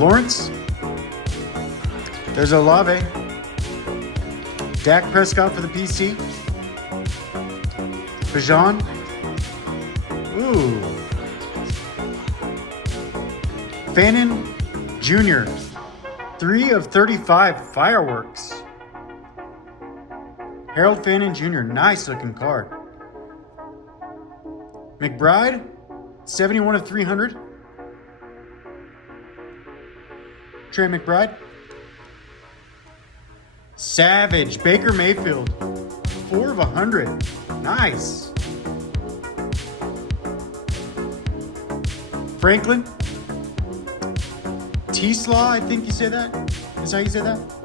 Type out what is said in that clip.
Lawrence. There's Olave. Dak Prescott for the PC. Bijan. Ooh. Fannin Jr. 3 of 35 fireworks. Harold Fannin Jr. Nice looking card. McBride. 71 of 300. Trey McBride. Savage. Baker Mayfield. 4 of 100. Nice. Franklin. T-Slaw, I think you say that? Is that how you say that?